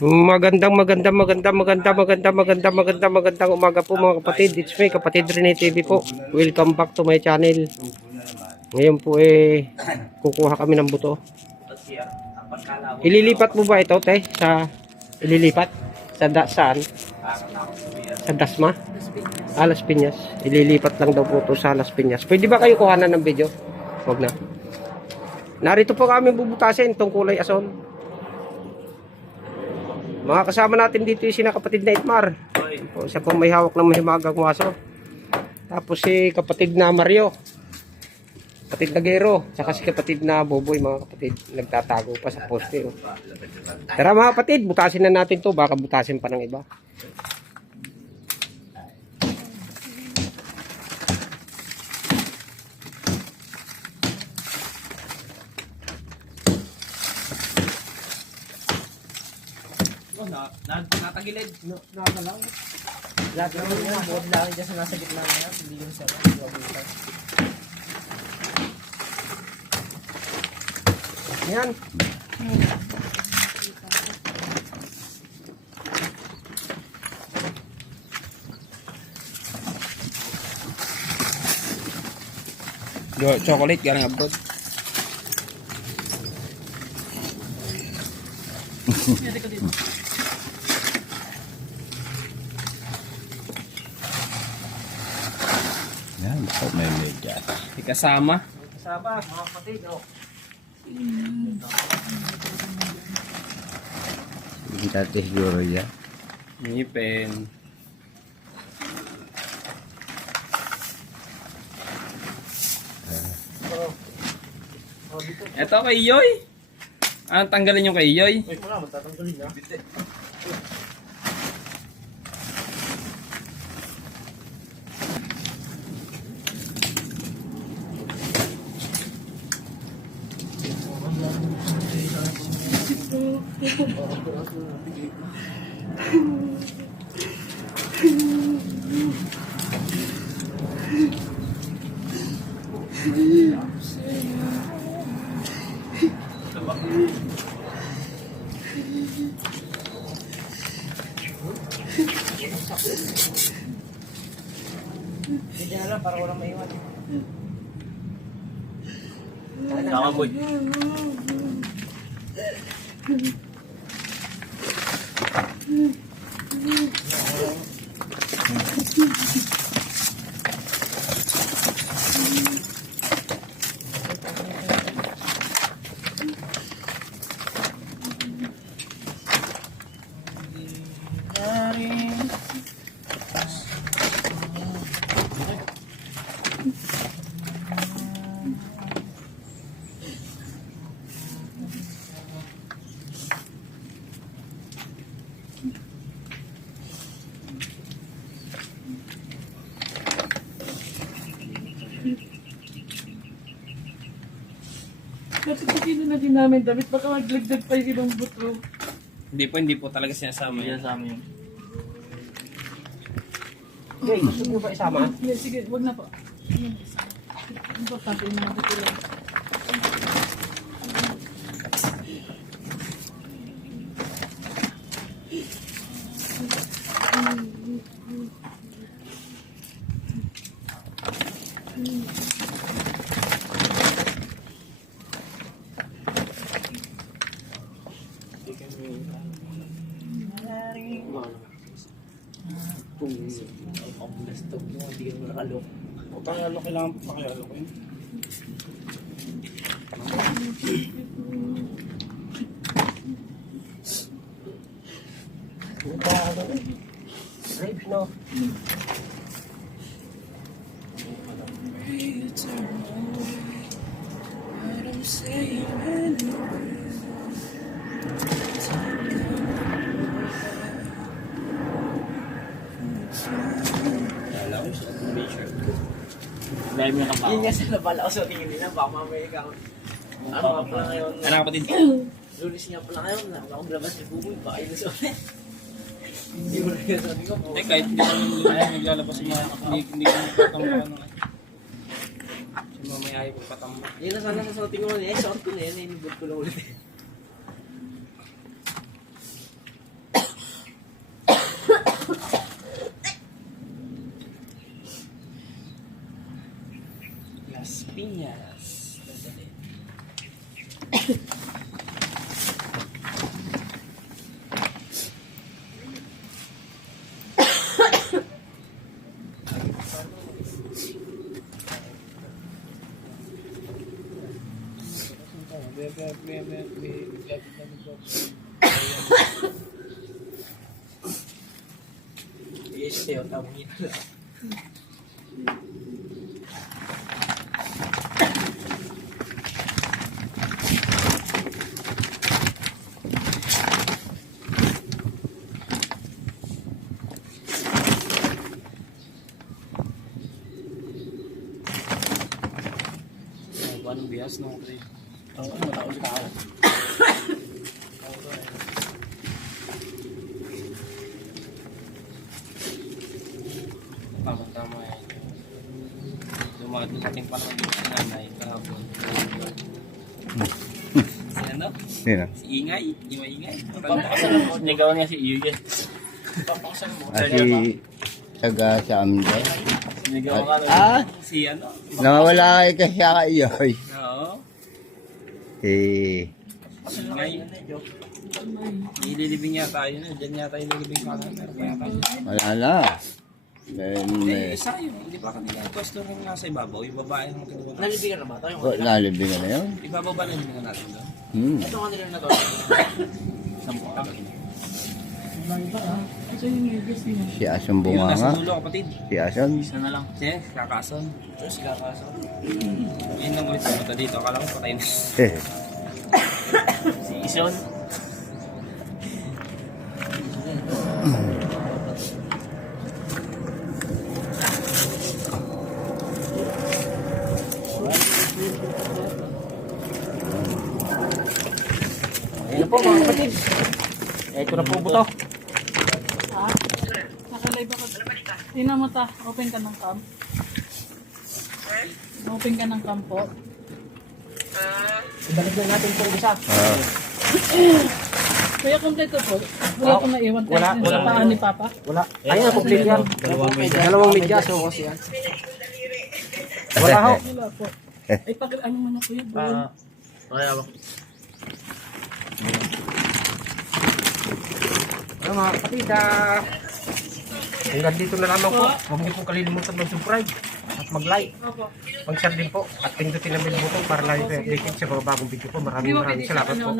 Magandang magandang magandang magandang magandang magandang magandang magandang umaga po mga kapatid. It's me, kapatid Rene TV po. Welcome back to my channel. Ngayon po eh, kukuha kami ng buto. Ililipat mo ba ito, te? Sa, ililipat? Sa da, saan? Sumiya. Sa Dasma? Ah, Las Piñas. Ililipat lang daw po ito sa Las Piñas. Pwede ba kayo kuhanan ng video? Huwag na. Narito po kami bubutasin itong kulay ason. Mga kasama natin dito yung sina kapatid na Itmar. O, siya po may hawak ng mahimagang waso. Tapos si kapatid na Mario. Kapatid na Gero. Tsaka si kapatid na Boboy mga kapatid. Nagtatago pa sa poste. oh. Tara mga kapatid, butasin na natin to. Baka butasin pa ng iba. Oh, na, na, natagilid. No, lang. Lahat naman yan, buod lang dyan sa nasa gitna na yan. Hindi yung sa mga Yan. Yo, chocolate galing abroad. Yan, so may media. Kasama. Kasama, mga kapatid, oh. Kita ito siguro yan. Ngipin. Ito kay Yoy. Ah, tanggalin yung kay Yoy. Wait mo lang, matatanggalin na. Hindi na lang, para walang maiwan. Tama boy. Na din namin damit, baka maglagdag pa yung ibang buto. Hindi po, hindi po talaga sinasama yan. Sinasama yun. Okay, gusto mo ba isama? Hindi, sige, wag na po. Importante yung mga buto lang. Pakayalo, kailangan pa pakayalo ko yun. Grapes, no? Kala ko siya, may shirt ko. Dahil mo nakabawa. Yun nga sa labala ko sa tingin nila, baka mamaya ka. Ano nga pala ngayon? Ano kapatid? Lunis nga pala ngayon, na akong labas ni Buboy, baka sa ulit. Hindi mo rin sabi ko, Eh, kahit hindi kami naglalabas yung mga hindi, hindi kami patamba ano. Si mamaya ay patamba. yun na sana sa suotin ko eh, suot ko na yun, inibot ko na ulit. Yes, tayo, tama niya. Ano ba ng bihas no? Kasi Ang ano, matapos ka ako. tama tama yan. Dumating pa naman yung si nanay kahapon. si ano? Sino? Si Ingay. Di ba Ingay? Papakasalan mo. Nigawan niya si Iuyen. Papakasalan mo. Ah, si taga sa Amday. Nigawan ka Ah? Si ano? Nawala kay kasi ka iyoy. Oo. Eh, Ingay. Ililibing yata yun. eh. Diyan ililibing akin. Meron pa yata. wala na. Then, Eh, eh, isa yun. Di ba kanina yung pwesto rin nasa ibabaw? Yung babae ng kinuha. Nalibigan na ba? Tayo oh, nalibingan na yun. Ibabaw ba na yung natin doon? Hmm. Ito nga nila na to. Sampo ka. Ito yung megas niya. Si nasa Bunganga. dulo kapatid. Si Ason. Isa na lang. Siya, kakason. Ito sila kaso. Yun lang ulit pumunta dito. Akala ko patay na. Eh, Si Ison. Ayun po mga kapatid. Ito na po buto. Ha? Nakalay ba ka? Tingnan mo ta. Open ka ng cam. Open ka ng cam po. Ibalik na natin po isa. ah, Kuya, kompleto po. Wala kong naiwan tayo Wala, sa wala. paan ni Papa. Wala. Ayun, complete yan. Dalawang medya. Dalawang medyas. Oo, siya. Wala ho. Wala po. Ay, pag ano man ako yun. buwan. Ah, Kaya ako. Ano mga kapatid, ah, hanggang dito na lamang po. Huwag niyo pong kalilimutan mag-subscribe at mag-like. Mag-share din po at pindutin ang bell button para lagi kayo updated sa mga bagong video po. Maraming maraming salamat po.